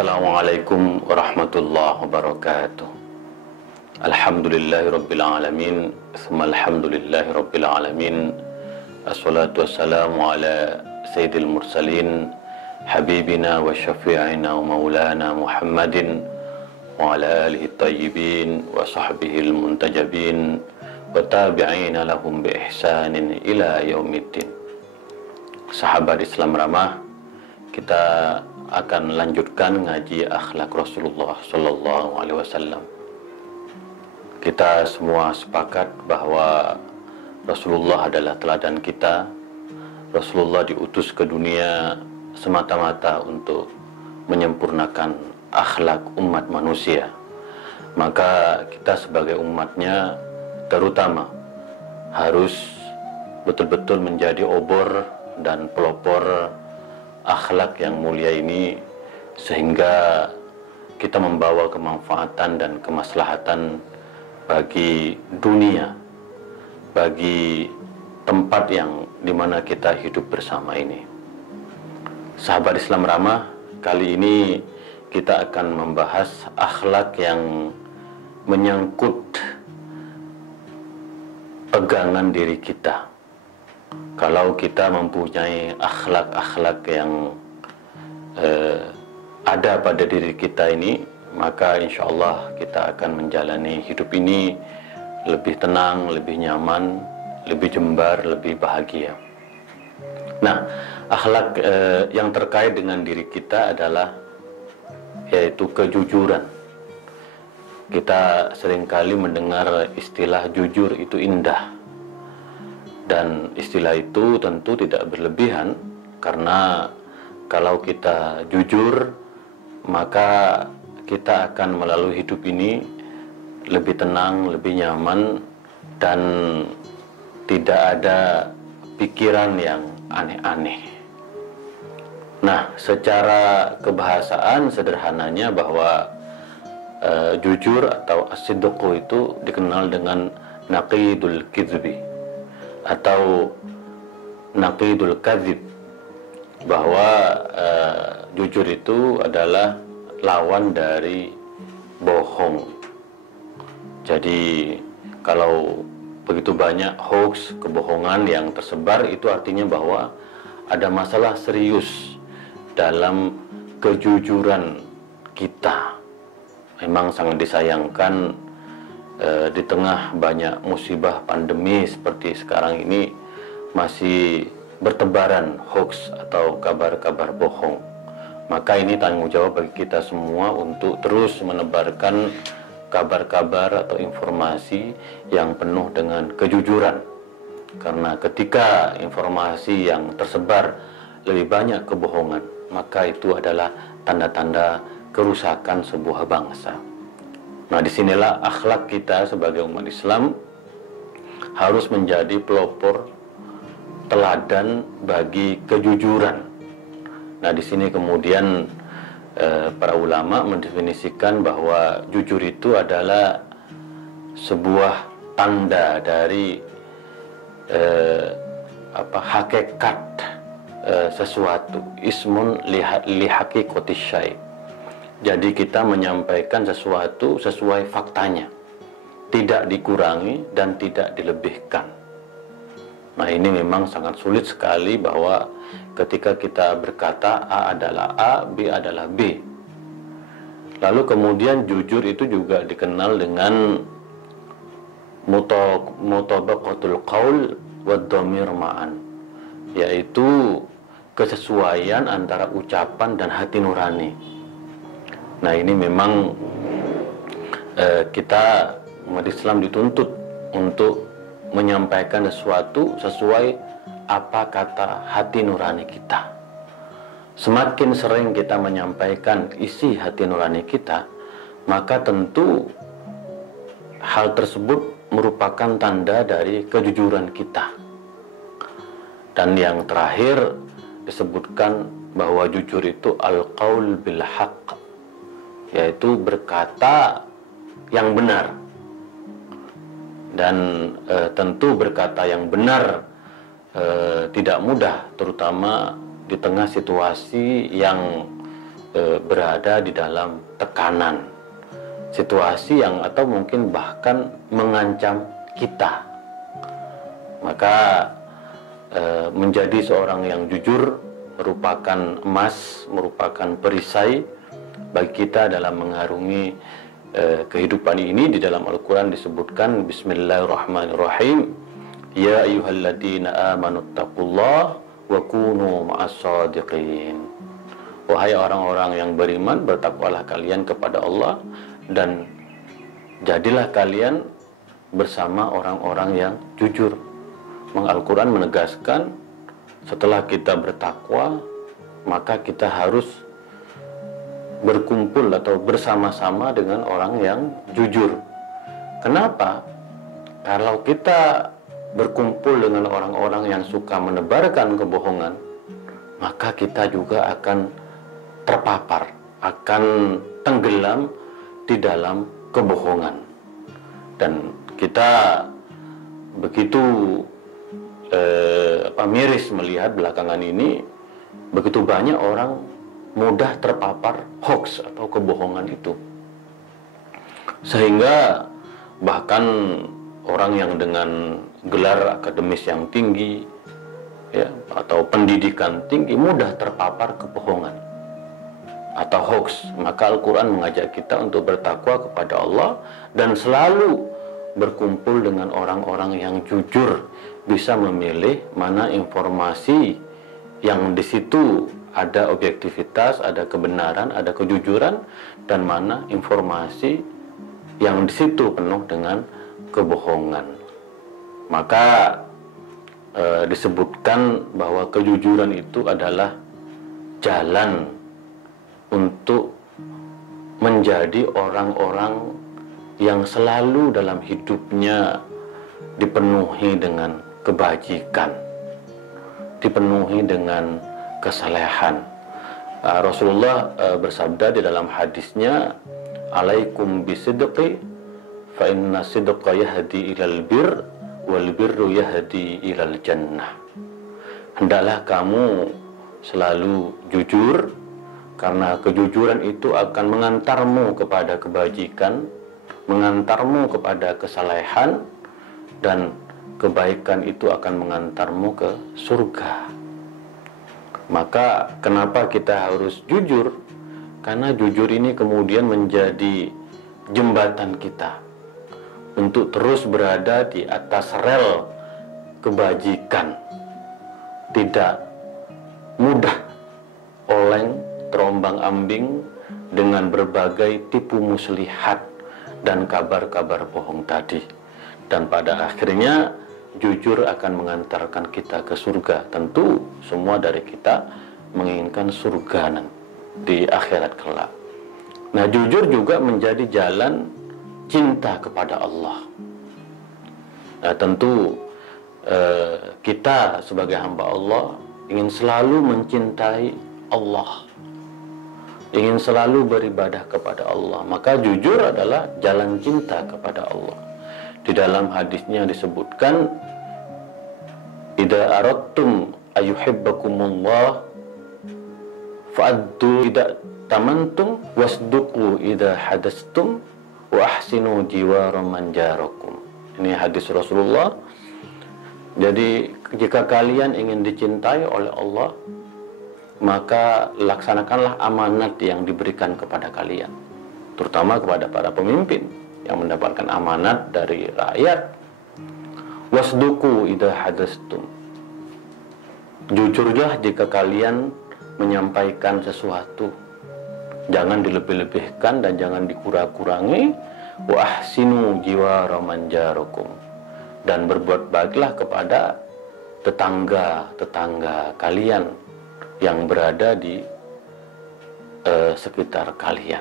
Assalamualaikum warahmatullahi wabarakatuh. Alhamdulillahirabbil alamin, tsumma alhamdulillahirabbil alamin. Assalatu wassalamu ala sayyidil mursalin, habibina wa syafi'ina wa maulana Muhammadin wa ala alihi tayyibin wa sahbihil muntajabin wa tabi'ina lahum bi ihsanin ila yaumiddin. Sahabat Islam ramah, kita akan lanjutkan ngaji akhlak Rasulullah Sallallahu Alaihi Wasallam. Kita semua sepakat bahwa Rasulullah adalah teladan kita. Rasulullah diutus ke dunia semata-mata untuk menyempurnakan akhlak umat manusia. Maka kita sebagai umatnya terutama harus betul-betul menjadi obor dan pelopor akhlak yang mulia ini, sehingga kita membawa kemanfaatan dan kemaslahatan bagi dunia, bagi tempat yang dimana kita hidup bersama ini. Sahabat Islam ramah, kali ini kita akan membahas akhlak yang menyangkut pegangan diri kita. Kalau kita mempunyai akhlak-akhlak yang ada pada diri kita ini, maka insya Allah kita akan menjalani hidup ini lebih tenang, lebih nyaman, lebih jembar, lebih bahagia. Nah, akhlak yang terkait dengan diri kita adalah yaitu kejujuran. Kita seringkali mendengar istilah jujur itu indah. Dan istilah itu tentu tidak berlebihan, karena kalau kita jujur, maka kita akan melalui hidup ini lebih tenang, lebih nyaman, dan tidak ada pikiran yang aneh-aneh. Nah, secara kebahasaan sederhananya bahwa jujur atau as-sidqu itu dikenal dengan naqidul kizbi atau naqidul kadzib, bahwa jujur itu adalah lawan dari bohong. Jadi kalau begitu banyak hoax, kebohongan yang tersebar, itu artinya bahwa ada masalah serius dalam kejujuran kita. Memang sangat disayangkan di tengah banyak musibah pandemi seperti sekarang ini masih bertebaran hoax atau kabar-kabar bohong. Maka ini tanggung jawab bagi kita semua untuk terus menebarkan kabar-kabar atau informasi yang penuh dengan kejujuran. Karena ketika informasi yang tersebar lebih banyak kebohongan, maka itu adalah tanda-tanda kerusakan sebuah bangsa. Nah, disinilah akhlak kita sebagai umat Islam harus menjadi pelopor teladan bagi kejujuran. Nah, di sini kemudian para ulama mendefinisikan bahwa jujur itu adalah sebuah tanda dari hakikat sesuatu, ismun li haqiqati syai'. Jadi kita menyampaikan sesuatu sesuai faktanya, tidak dikurangi dan tidak dilebihkan. Nah, ini memang sangat sulit sekali bahwa ketika kita berkata A adalah A, B adalah B. Lalu kemudian jujur itu juga dikenal dengan mutabaqatul qaul wad dhamir ma'an, yaitu kesesuaian antara ucapan dan hati nurani. Nah, ini memang kita umat Islam dituntut untuk menyampaikan sesuatu sesuai apa kata hati nurani kita. Semakin sering kita menyampaikan isi hati nurani kita, maka tentu hal tersebut merupakan tanda dari kejujuran kita. Dan yang terakhir disebutkan bahwa jujur itu al-qaul bil haqq, yaitu berkata yang benar. Dan tentu berkata yang benar tidak mudah, terutama di tengah situasi yang berada di dalam tekanan, situasi yang atau mungkin bahkan mengancam kita. Maka menjadi seorang yang jujur merupakan emas, merupakan perisai bagi kita dalam mengarungi kehidupan ini. Di dalam Al-Quran disebutkan, Bismillahirrahmanirrahim, Ya ayyuhalladzina amanu taqullah wa kunu ma'as-shadiqin. Wahai orang-orang yang beriman, bertakwalah kalian kepada Allah dan jadilah kalian bersama orang-orang yang jujur. Al-Quran menegaskan, setelah kita bertakwa, maka kita harus berkumpul atau bersama-sama dengan orang yang jujur. Kenapa? Kalau kita berkumpul dengan orang-orang yang suka menebarkan kebohongan, maka kita juga akan terpapar, akan tenggelam di dalam kebohongan. Dan kita begitu miris melihat belakangan ini begitu banyak orang mudah terpapar hoax atau kebohongan itu, sehingga bahkan orang yang dengan gelar akademis yang tinggi, ya, atau pendidikan tinggi mudah terpapar kebohongan atau hoax. Maka Al-Quran mengajak kita untuk bertakwa kepada Allah dan selalu berkumpul dengan orang-orang yang jujur, bisa memilih mana informasi yang di situ ada objektivitas, ada kebenaran, ada kejujuran, dan mana informasi yang di situ penuh dengan kebohongan. Maka disebutkan bahwa kejujuran itu adalah jalan untuk menjadi orang-orang yang selalu dalam hidupnya dipenuhi dengan kebajikan, dipenuhi dengan kesalehan. Rasulullah bersabda di dalam hadisnya, alaikum bisidqi fa inna sidqa yahdi ilal bir wal birru yahdi ilal jannah. Hendaklah kamu selalu jujur, karena kejujuran itu akan mengantarmu kepada kebajikan, mengantarmu kepada kesalehan, dan kebaikan itu akan mengantarmu ke surga. Maka kenapa kita harus jujur? Karena jujur ini kemudian menjadi jembatan kita untuk terus berada di atas rel kebajikan, tidak mudah oleng terombang-ambing dengan berbagai tipu muslihat dan kabar-kabar bohong tadi. Dan pada akhirnya jujur akan mengantarkan kita ke surga. Tentu semua dari kita menginginkan surga di akhirat kelak. Nah, jujur juga menjadi jalan cinta kepada Allah. Nah, tentu kita sebagai hamba Allah ingin selalu mencintai Allah, ingin selalu beribadah kepada Allah. Maka jujur adalah jalan cinta kepada Allah. Di dalam hadisnya disebutkan, idza aradtum ayuhibbakumullah fa'addu idza tamantum wasduqu idza hadastum wa ahsinu jiwara man jarakum. Ini hadis Rasulullah. Jadi jika kalian ingin dicintai oleh Allah, maka laksanakanlah amanat yang diberikan kepada kalian, terutama kepada para pemimpin yang mendapatkan amanat dari rakyat. Wasduku idza hadastum, jujurlah jika kalian menyampaikan sesuatu, jangan dilebih-lebihkan dan jangan dikurang-kurangi. Wa ahsinu jiwara man jarakum, dan berbuat baiklah kepada tetangga-tetangga kalian yang berada di sekitar kalian.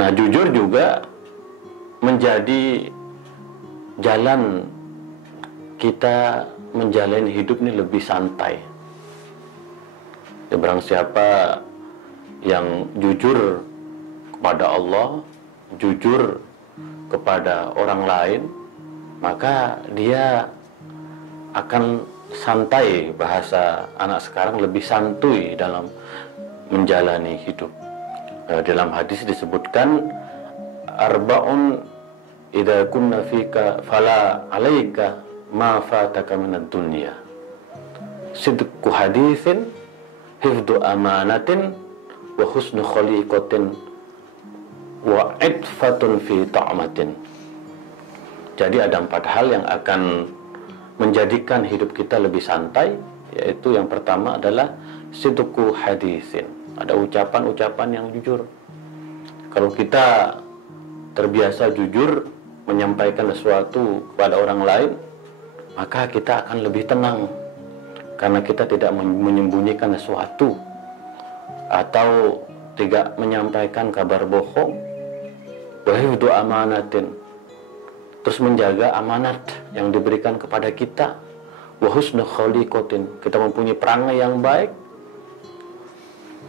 Nah, jujur juga menjadi jalan kita menjalani hidup ini lebih santai. Ya, barang siapa yang jujur kepada Allah, jujur kepada orang lain, maka dia akan santai, bahasa anak sekarang lebih santuy dalam menjalani hidup. Dalam hadis disebutkan arba'un idza kunna fika fala 'alaika ma fataka minad dunya. Sidqu haditsin, hifdzu amanatin, wa husnu khaliqatin, wa idfatun fi ta'matin. Jadi ada 4 hal yang akan menjadikan hidup kita lebih santai, yaitu yang pertama adalah sidqu haditsin. Ada ucapan-ucapan yang jujur. Kalau kita terbiasa jujur menyampaikan sesuatu kepada orang lain, maka kita akan lebih tenang karena kita tidak menyembunyikan sesuatu atau tidak menyampaikan kabar bohong. Wa hifdzu amanatin, terus menjaga amanat yang diberikan kepada kita. Wa husnu khaliqatin, kita mempunyai perangai yang baik.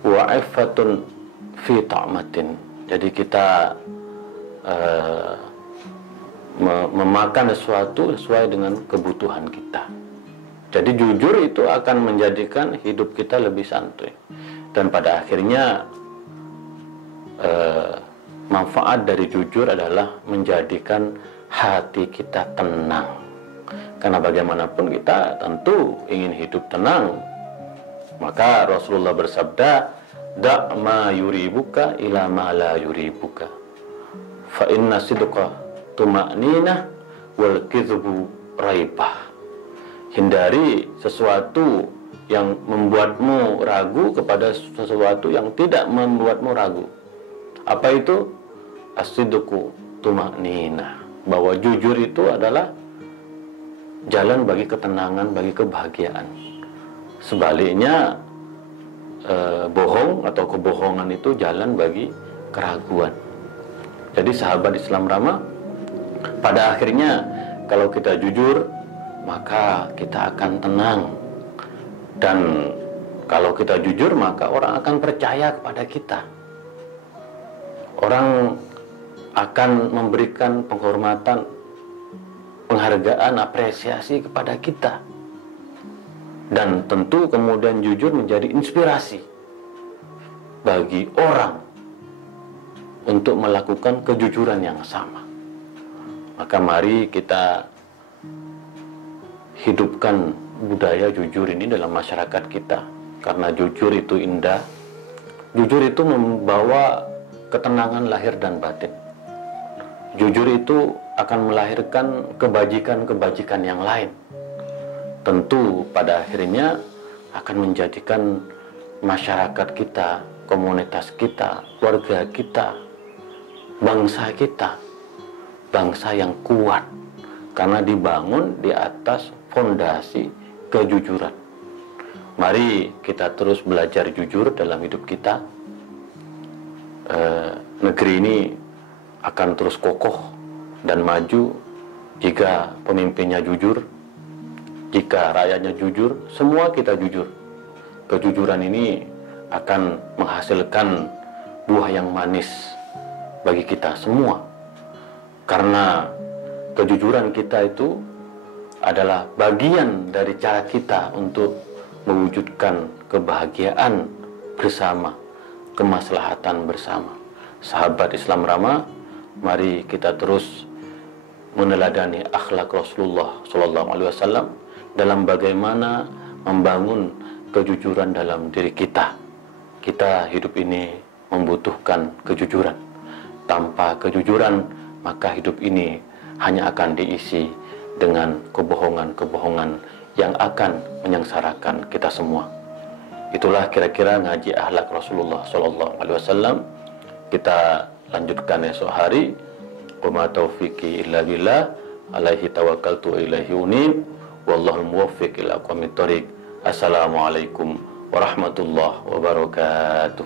Wa iffatun fi ta'matin, jadi kita memakan sesuatu sesuai dengan kebutuhan kita. Jadi jujur itu akan menjadikan hidup kita lebih santai, dan pada akhirnya manfaat dari jujur adalah menjadikan hati kita tenang. Karena bagaimanapun kita tentu ingin hidup tenang. Maka Rasulullah bersabda, da' ma yuribuka ila ma la yuribuka, fa inna sidqa tuma'ninah wal kidhbu raibah. Hindari sesuatu yang membuatmu ragu kepada sesuatu yang tidak membuatmu ragu. Apa itu? As-sidqu tuma'ninah, bahwa jujur itu adalah jalan bagi ketenangan, bagi kebahagiaan. Sebaliknya bohong atau kebohongan itu jalan bagi keraguan. Jadi sahabat Islam Rama, pada akhirnya kalau kita jujur, maka kita akan tenang. Dan kalau kita jujur, maka orang akan percaya kepada kita. Orang akan memberikan penghormatan, penghargaan, apresiasi kepada kita. Dan tentu kemudian jujur menjadi inspirasi bagi orang untuk melakukan kejujuran yang sama. Maka mari kita hidupkan budaya jujur ini dalam masyarakat kita, karena jujur itu indah. Jujur itu membawa ketenangan lahir dan batin. Jujur itu akan melahirkan kebajikan-kebajikan yang lain. Tentu pada akhirnya akan menjadikan masyarakat kita, komunitas kita, keluarga kita, bangsa kita, bangsa yang kuat, karena dibangun di atas fondasi kejujuran. Mari kita terus belajar jujur dalam hidup kita. Negeri ini akan terus kokoh dan maju jika pemimpinnya jujur, jika rakyatnya jujur, semua kita jujur. Kejujuran ini akan menghasilkan buah yang manis bagi kita semua. Karena kejujuran kita itu adalah bagian dari cara kita untuk mewujudkan kebahagiaan bersama, kemaslahatan bersama. Sahabat Islam Rama, mari kita terus meneladani akhlak Rasulullah SAW dalam bagaimana membangun kejujuran dalam diri kita. Kita hidup ini membutuhkan kejujuran. Tanpa kejujuran, maka hidup ini hanya akan diisi dengan kebohongan-kebohongan yang akan menyengsarakan kita semua. Itulah kira-kira ngaji akhlak Rasulullah SAW. Kita lanjutkan esok hari. Wa ma taufiqi illa billah, alaihi tawakkaltu wa ilaihi unib. Wallahul muwaffiq ila aqwamit thoriq. Assalamualaikum warahmatullahi wabarakatuh.